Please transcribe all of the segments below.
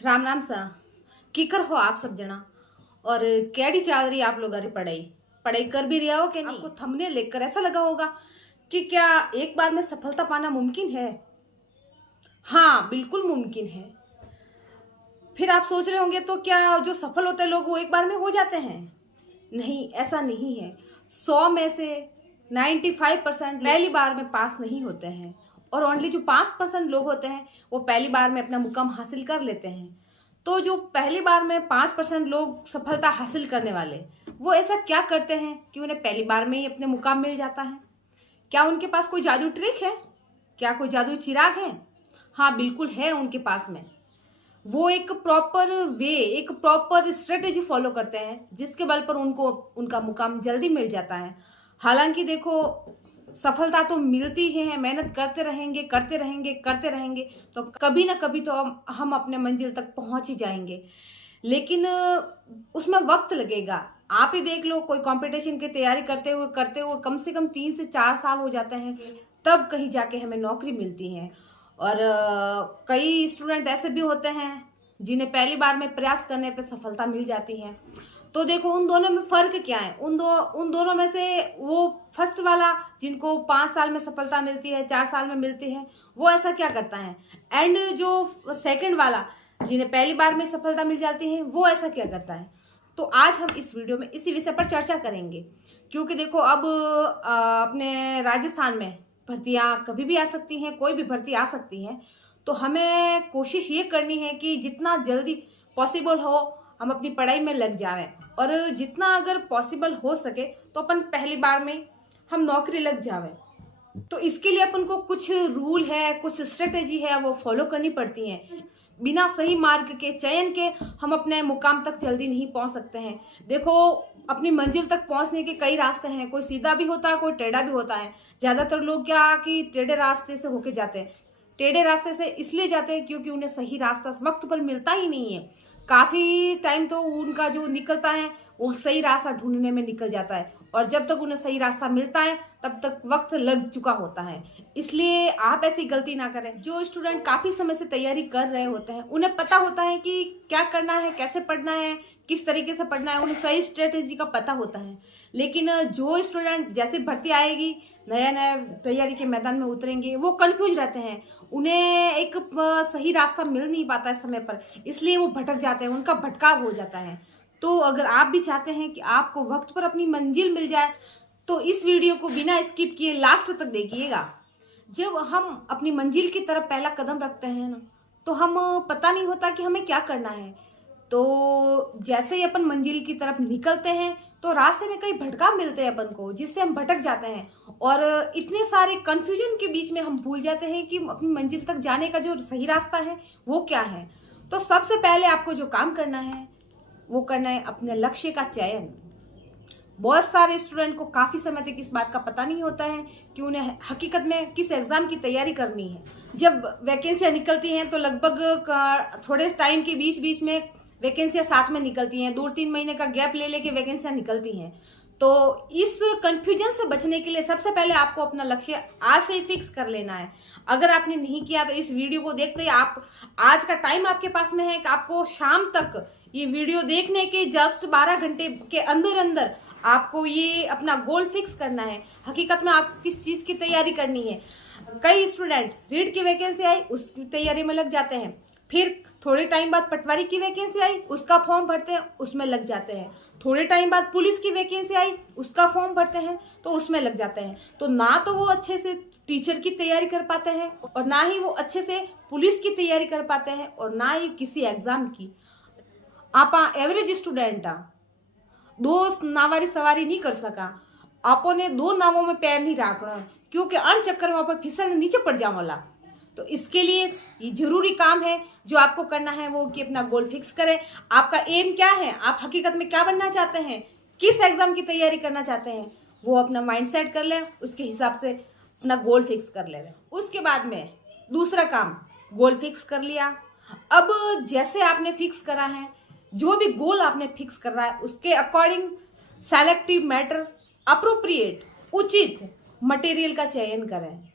राम राम सा कीकर हो आप सब जना। और कैडी चल रही आप लोग पढ़ाई पढ़ाई कर भी रहा हो कि नहीं? आपको थंबनेल देखकर ऐसा लगा होगा कि क्या एक बार में सफलता पाना मुमकिन है? हाँ, बिल्कुल मुमकिन है। फिर आप सोच रहे होंगे तो क्या जो सफल होते हैं लोग वो एक बार में हो जाते हैं? नहीं, ऐसा नहीं है। 100 में से 95% पहली बार में पास नहीं होते हैं और ओनली जो 5% लोग होते हैं वो पहली बार में अपना मुकाम हासिल कर लेते हैं। तो जो पहली बार में 5% लोग सफलता हासिल करने वाले वो ऐसा क्या करते हैं कि उन्हें पहली बार में ही अपने मुकाम मिल जाता है? क्या उनके पास कोई जादू ट्रिक है? क्या कोई जादू चिराग है? हाँ, बिल्कुल है उनके पास में। वो एक प्रॉपर स्ट्रेटेजी फॉलो करते हैं जिसके बल पर उनको उनका मुकाम जल्दी मिल जाता है। हालांकि देखो, सफलता तो मिलती ही है, मेहनत करते रहेंगे तो कभी ना कभी तो हम अपने मंजिल तक पहुंच ही जाएंगे। लेकिन उसमें वक्त लगेगा। आप ही देख लो, कोई कंपटीशन की तैयारी करते हुए कम से कम 3 से 4 साल हो जाते हैं, तब कहीं जाके हमें नौकरी मिलती है। और कई स्टूडेंट ऐसे भी होते हैं जिन्हें पहली बार में प्रयास करने पे सफलता मिल जाती है। तो देखो, उन दोनों में फर्क क्या है? उन दोनों में से वो फर्स्ट वाला जिनको 5 साल में सफलता मिलती है, 4 साल में मिलती है, वो ऐसा क्या करता है? एंड जो सेकंड वाला जिन्हें पहली बार में सफलता मिल जाती है, वो ऐसा क्या करता है? तो आज हम इस वीडियो में इसी विषय पर चर्चा करेंगे। क्योंकि देखो, अब अपने राजस्थान में भर्तियां कभी भी आ सकती हैं, कोई भी भर्ती आ सकती है। तो हमें कोशिश ये करनी है कि जितना जल्दी पॉसिबल हो हम अपनी पढ़ाई में लग जाएं, और जितना अगर पॉसिबल हो सके तो अपन पहली बार में हम नौकरी लग जावें। तो इसके लिए अपन को कुछ रूल है, कुछ स्ट्रेटेजी है, वो फॉलो करनी पड़ती हैं। बिना सही मार्ग के चयन के हम अपने मुकाम तक जल्दी नहीं पहुंच सकते हैं। देखो, अपनी मंजिल तक पहुंचने के कई रास्ते हैं, कोई सीधा भी होता है, कोई टेढ़ा भी होता है। ज्यादातर लोग क्या कि टेढ़े रास्ते से होके जाते हैं। टेढ़े रास्ते से इसलिए जाते हैं क्योंकि उन्हें सही रास्ता वक्त पर मिलता ही नहीं है। काफी टाइम तो उनका जो निकलता है वो सही रास्ता ढूंढने में निकल जाता है, और जब तक उन्हें सही रास्ता मिलता है तब तक वक्त लग चुका होता है। इसलिए आप ऐसी गलती ना करें। जो स्टूडेंट काफी समय से तैयारी कर रहे होते हैं उन्हें पता होता है कि क्या करना है, कैसे पढ़ना है, किस तरीके से पढ़ना है, उन्हें सही स्ट्रेटेजी का पता होता है। लेकिन जो स्टूडेंट जैसे भर्ती आएगी, नया नया तैयारी के मैदान में उतरेंगे, वो कंफ्यूज रहते हैं। उन्हें एक सही रास्ता मिल नहीं पाता है समय पर, इसलिए वो भटक जाते हैं, उनका भटकाव हो जाता है। तो अगर आप भी चाहते हैं कि आपको वक्त पर अपनी मंजिल मिल जाए तो इस वीडियो को बिना स्किप किए लास्ट तक देखिएगा। जब हम अपनी मंजिल की तरफ पहला कदम रखते हैं ना, तो हम पता नहीं होता कि हमें क्या करना है। तो जैसे ही अपन मंजिल की तरफ निकलते हैं तो रास्ते में कई भटकाव मिलते हैं अपन को, जिससे हम भटक जाते हैं और इतने सारे कंफ्यूजन के बीच में हम भूल जाते हैं कि अपनी मंजिल तक जाने का जो सही रास्ता है वो क्या है। तो सबसे पहले आपको जो काम करना है वो करना है अपने लक्ष्य का चयन। बहुत सारे स्टूडेंट को काफी समय तक इस बात का पता नहीं होता है कि उन्हें हकीकत में किस एग्जाम की तैयारी करनी है। जब वैकेंसियां निकलती हैं तो लगभग थोड़े टाइम के बीच बीच में वैकेंसियां साथ में निकलती हैं, 2-3 महीने का गैप ले लेके वैकेंसियां निकलती हैं। तो इस कंफ्यूजन से बचने के लिए सबसे पहले आपको अपना लक्ष्य आज से ही फिक्स कर लेना है। अगर आपने नहीं किया तो इस वीडियो को देखते ही आप, आज का टाइम आपके पास में है कि आपको शाम तक ये वीडियो देखने के जस्ट 12 घंटे के अंदर अंदर आपको ये अपना गोल फिक्स करना है। हकीकत में आपको किस चीज की तैयारी करनी है। कई स्टूडेंट रीट की वैकेंसी आई उसकी तैयारी में लग जाते हैं, फिर थोड़े टाइम बाद पटवारी की वैकेंसी आई उसका फॉर्म भरते हैं, उसमें लग जाते हैं। थोड़े टाइम बाद पुलिस की वैकेंसी आई उसका फॉर्म भरते हैं तो उसमें लग जाते हैं। तो ना तो वो अच्छे से टीचर की तैयारी कर पाते हैं और ना ही वो अच्छे से पुलिस की तैयारी कर पाते हैं और ना ही किसी एग्जाम की। आप एवरेज स्टूडेंट आ, 2 नावारी सवारी नहीं कर सका, आपो ने 2 नावों में पैर नहीं रखना, क्योंकि अन चक्कर में आप फिसल नीचे पड़ जावला। तो इसके लिए ये जरूरी काम है जो आपको करना है वो कि अपना गोल फिक्स करें। आपका एम क्या है, आप हकीकत में क्या बनना चाहते हैं, किस एग्जाम की तैयारी करना चाहते हैं, वो अपना माइंड सेट कर लें, उसके हिसाब से अपना गोल फिक्स कर ले। उसके बाद में दूसरा काम, गोल फिक्स कर लिया। अब जैसे आपने फिक्स करा है, जो भी गोल आपने फिक्स कर रहा है उसके अकॉर्डिंग सेलेक्टिव मैटर, अप्रोप्रिएट, उचित मटेरियल का चयन करें।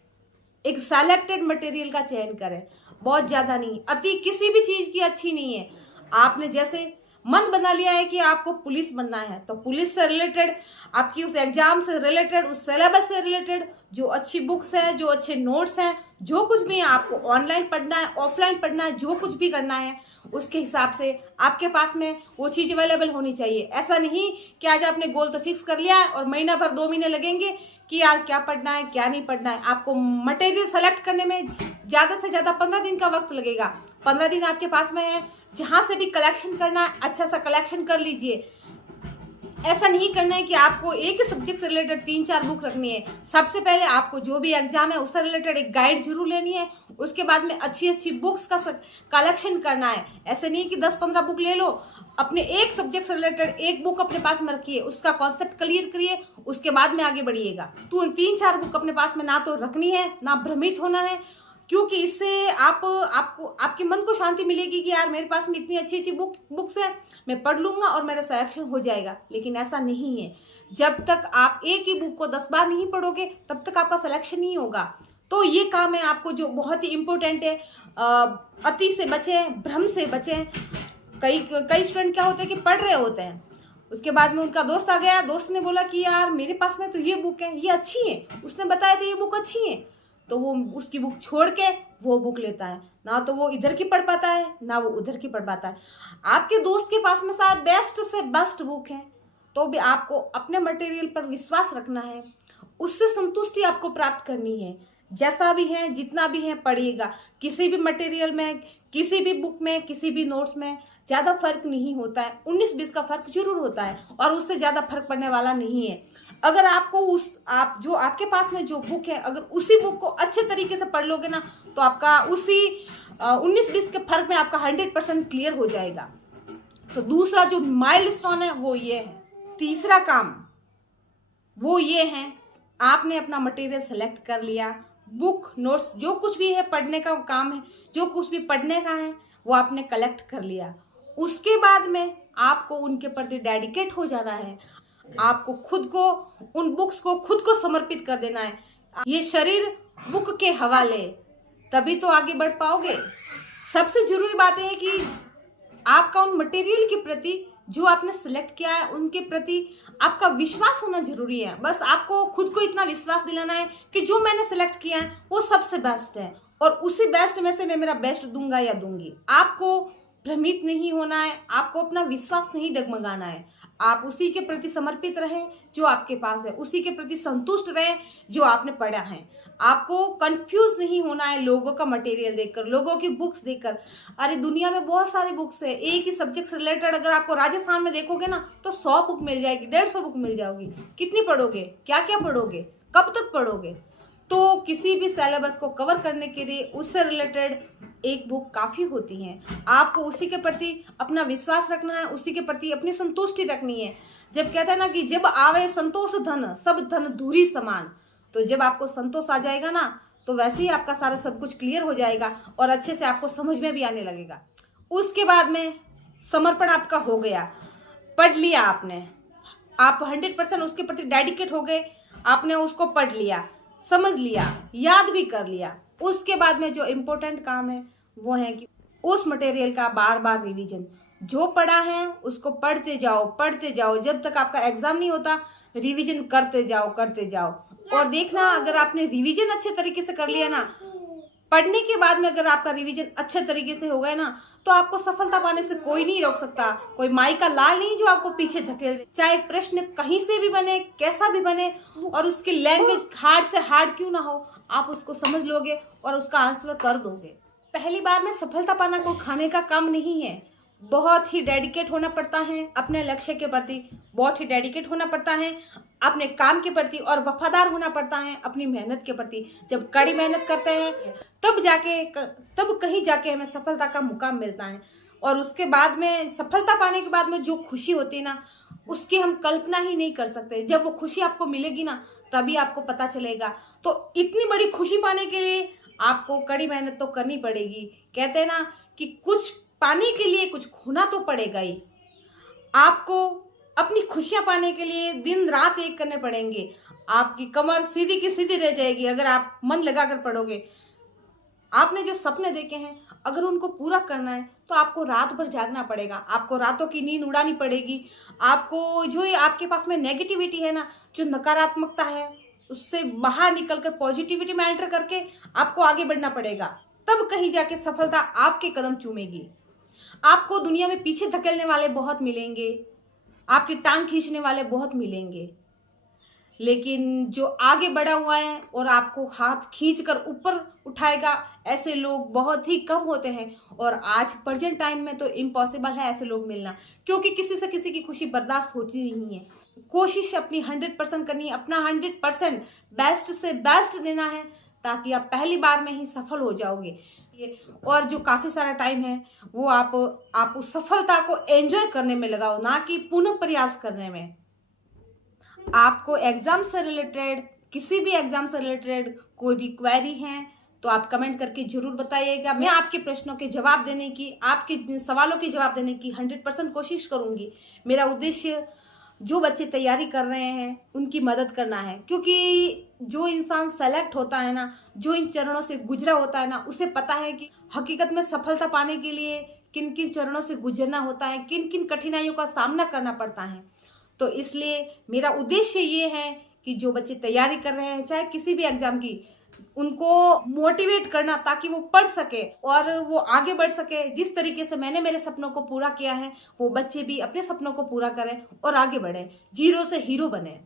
एक सिलेक्टेड मटेरियल का चयन करें। बहुत ज्यादा नहीं। अति किसी भी चीज की अच्छी नहीं है। आपने जैसे मन बना लिया है कि आपको पुलिस बनना है, तो पुलिस से रिलेटेड, आपकी उस एग्जाम से रिलेटेड, उस सिलेबस से रिलेटेड जो अच्छी बुक्स हैं, जो अच्छे नोट्स हैं, जो कुछ भी है, आपको ऑनलाइन पढ़ना है, ऑफलाइन पढ़ना है, जो कुछ भी करना है, उसके हिसाब से आपके पास में वो चीज अवेलेबल होनी चाहिए। ऐसा नहीं कि आज आपने गोल तो फिक्स कर लिया है और महीना भर 2 महीने लगेंगे कि यार क्या पढ़ना है क्या नहीं पढ़ना है। आपको मटेरियल सेलेक्ट करने में ज्यादा से ज्यादा 15 दिन का वक्त लगेगा। 15 दिन आपके पास में है, जहां से भी कलेक्शन करना है अच्छा सा कलेक्शन कर लीजिए। ऐसा नहीं करना है कि आपको एक ही सब्जेक्ट से रिलेटेड 3-4 बुक रखनी है। सबसे पहले आपको जो भी एग्जाम है उससे रिलेटेड एक गाइड जरूर लेनी है। उसके बाद में अच्छी अच्छी बुक्स का कलेक्शन करना है। ऐसे नहीं कि 10-15 बुक ले लो, अपने एक सब्जेक्ट से रिलेटेड एक बुक अपने पास में रखिए, उसका कॉन्सेप्ट क्लियर करिए, उसके बाद में आगे बढ़िएगा। तो 3-4 बुक अपने पास में ना तो रखनी है, ना भ्रमित होना है, क्योंकि इससे आपको आपके मन को शांति मिलेगी कि यार मेरे पास में इतनी अच्छी अच्छी बुक्स हैं, मैं पढ़ लूंगा और मेरा सिलेक्शन हो जाएगा। लेकिन ऐसा नहीं है। जब तक आप एक ही बुक को 10 बार नहीं पढ़ोगे तब तक आपका सिलेक्शन नहीं होगा। तो ये काम है आपको जो बहुत ही इंपॉर्टेंट है। अति से बचें, भ्रम से बचें। कई स्टूडेंट क्या होते हैं कि पढ़ रहे होते हैं, उसके बाद में उनका दोस्त आ गया, दोस्त ने बोला कि यार मेरे पास में तो ये बुक है, ये अच्छी है, उसने बताया था ये बुक अच्छी है, तो वो उसकी बुक छोड़ के वो बुक लेता है। ना तो वो इधर की पढ़ पाता है, ना वो उधर की पढ़ पाता है। आपके दोस्त के पास में शायद बेस्ट से बेस्ट बुक है, तो भी आपको अपने मटेरियल पर विश्वास रखना है, उससे संतुष्टि आपको प्राप्त करनी है। जैसा भी है, जितना भी है, पढ़िएगा। किसी भी मटेरियल में, किसी भी बुक में, किसी भी नोट्स में ज्यादा फर्क नहीं होता है। 19-20 का फर्क जरूर होता है और उससे ज्यादा फर्क पड़ने वाला नहीं है। अगर आपको जो आपके पास में जो बुक है, अगर उसी बुक को अच्छे तरीके से पढ़ लोगे ना, तो आपका उसी 19-20 के फर्क में आपका 100% क्लियर हो जाएगा। तो दूसरा जो माइलस्टोन है वो ये है। तीसरा काम वो ये है, आपने अपना मटेरियल सेलेक्ट कर लिया, बुक नोट्स जो कुछ भी है पढ़ने का काम है, जो कुछ भी पढ़ने का है वो आपने कलेक्ट कर लिया। उसके बाद में आपको उनके प्रति डेडिकेट हो जाना है। आपको खुद को, उन बुक्स को खुद को समर्पित कर देना है। ये शरीर बुक के हवाले, तभी तो आगे बढ़ पाओगे। सबसे जरूरी बात है कि आपका उन मटेरियल के प्रति जो आपने सिलेक्ट किया है उनके प्रति आपका विश्वास होना जरूरी है। बस आपको खुद को इतना विश्वास दिलाना है कि जो मैंने सिलेक्ट किया है वो सबसे बेस्ट है और उसी बेस्ट में से मैं मेरा बेस्ट दूंगा या दूंगी। आपको भ्रमित नहीं होना है, आपको अपना विश्वास नहीं डगमगाना है। आप उसी के प्रति समर्पित रहें जो आपके पास है, उसी के प्रति संतुष्ट रहें जो आपने पढ़ा है। आपको कंफ्यूज नहीं होना है लोगों का मटेरियल देखकर, लोगों की बुक्स देखकर। अरे दुनिया में बहुत सारी बुक्स है, एक ही सब्जेक्ट से रिलेटेड अगर आपको राजस्थान में देखोगे ना तो 100 बुक मिल जाएगी, 150 बुक मिल जाएगी। कितनी पढ़ोगे, क्या क्या पढ़ोगे, कब तक पढ़ोगे? तो किसी भी सिलेबस को कवर करने के लिए उससे रिलेटेड एक बुक काफी होती है। आपको उसी के प्रति अपना विश्वास रखना है, उसी के प्रति अपनी संतुष्टि रखनी है। जब कहते हैं ना कि जब आवे संतोष धन, सब धन धूरी समान, तो जब आपको संतोष आ जाएगा ना तो वैसे ही आपका सारा सब कुछ क्लियर हो जाएगा और अच्छे से आपको समझ में भी आने लगेगा। उसके बाद में समर्पण आपका हो गया, पढ़ लिया आपने, आप 100% उसके प्रति डेडिकेट हो गए, आपने उसको पढ़ लिया, समझ लिया, याद भी कर लिया। उसके बाद में जो इम्पोर्टेंट काम है वो है कि उस मटेरियल का बार बार रिवीजन। जो पढ़ा है उसको पढ़ते जाओ, जब तक आपका एग्जाम नहीं होता रिवीजन करते जाओ। और देखना, अगर आपने रिवीजन अच्छे तरीके से कर लिया ना, पढ़ने के बाद में अगर आपका रिवीजन अच्छे तरीके से हो गया ना, तो आपको सफलता पाने से कोई नहीं रोक सकता। कोई माई का लाल नहीं जो आपको पीछे धकेल दे। चाहे प्रश्न कहीं से भी बने, कैसा भी बने, और उसकी लैंग्वेज हार्ड से हार्ड क्यों ना हो, आप उसको समझ लोगे और उसका आंसर कर दोगे। पहली बार में सफलता पाना कोई खाने का काम नहीं है। बहुत ही डेडिकेट होना पड़ता है अपने लक्ष्य के प्रति, बहुत ही डेडिकेट होना पड़ता है अपने काम के प्रति, और वफादार होना पड़ता है अपनी मेहनत के प्रति। जब कड़ी मेहनत करते हैं तब कहीं जाके हमें सफलता का मुकाम मिलता है। और उसके बाद में, सफलता पाने के बाद में जो खुशी होती है ना, उसकी हम कल्पना ही नहीं कर सकते। जब वो खुशी आपको मिलेगी ना तभी आपको पता चलेगा। तो इतनी बड़ी खुशी पाने के लिए आपको कड़ी मेहनत तो करनी पड़ेगी। कहते हैं ना कि कुछ पाने के लिए कुछ खोना तो पड़ेगा ही। आपको अपनी खुशियां पाने के लिए दिन रात एक करने पड़ेंगे। आपकी कमर सीधी की सीधी रह जाएगी अगर आप मन लगाकर पढ़ोगे। आपने जो सपने देखे हैं अगर उनको पूरा करना है तो आपको रात भर जागना पड़ेगा, आपको रातों की नींद उड़ानी पड़ेगी। आपको जो ये आपके पास में नेगेटिविटी है ना, जो नकारात्मकता है, उससे बाहर निकलकर पॉजिटिविटी में एंटर करके आपको आगे बढ़ना पड़ेगा। तब कहीं जाके सफलता आपके कदम चूमेगी। आपको दुनिया में पीछे धकेलने वाले बहुत मिलेंगे, आपकी टांग खींचने वाले बहुत मिलेंगे, लेकिन जो आगे बढ़ा हुआ है और आपको हाथ खींचकर ऊपर उठाएगा, ऐसे लोग बहुत ही कम होते हैं। और आज प्रेजेंट टाइम में तो इम्पॉसिबल है ऐसे लोग मिलना, क्योंकि किसी से किसी की खुशी बर्दाश्त होती नहीं है। कोशिश अपनी 100% करनी है, अपना 100% बेस्ट से बेस्ट देना है, ताकि आप पहली बार में ही सफल हो जाओगे। और जो काफी सारा टाइम है वो आप उस सफलता को एंजॉय करने में लगाओ, ना कि पुनः प्रयास करने में। आपको एग्जाम से रिलेटेड, किसी भी एग्जाम से रिलेटेड कोई भी क्वेरी है तो आप कमेंट करके जरूर बताइएगा। मैं आपके प्रश्नों के जवाब देने की, आपके सवालों के जवाब देने की 100% कोशिश करूंगी। मेरा उद्देश्य जो बच्चे तैयारी कर रहे हैं उनकी मदद करना है, क्योंकि जो इंसान सेलेक्ट होता है ना, जो इन चरणों से गुजरा होता है ना, उसे पता है कि हकीकत में सफलता पाने के लिए किन किन चरणों से गुजरना होता है, किन किन कठिनाइयों का सामना करना पड़ता है। तो इसलिए मेरा उद्देश्य ये है कि जो बच्चे तैयारी कर रहे हैं चाहे किसी भी एग्जाम की, उनको मोटिवेट करना ताकि वो पढ़ सके और वो आगे बढ़ सके। जिस तरीके से मैंने मेरे सपनों को पूरा किया है, वो बच्चे भी अपने सपनों को पूरा करें और आगे बढ़ें, जीरो से हीरो बने।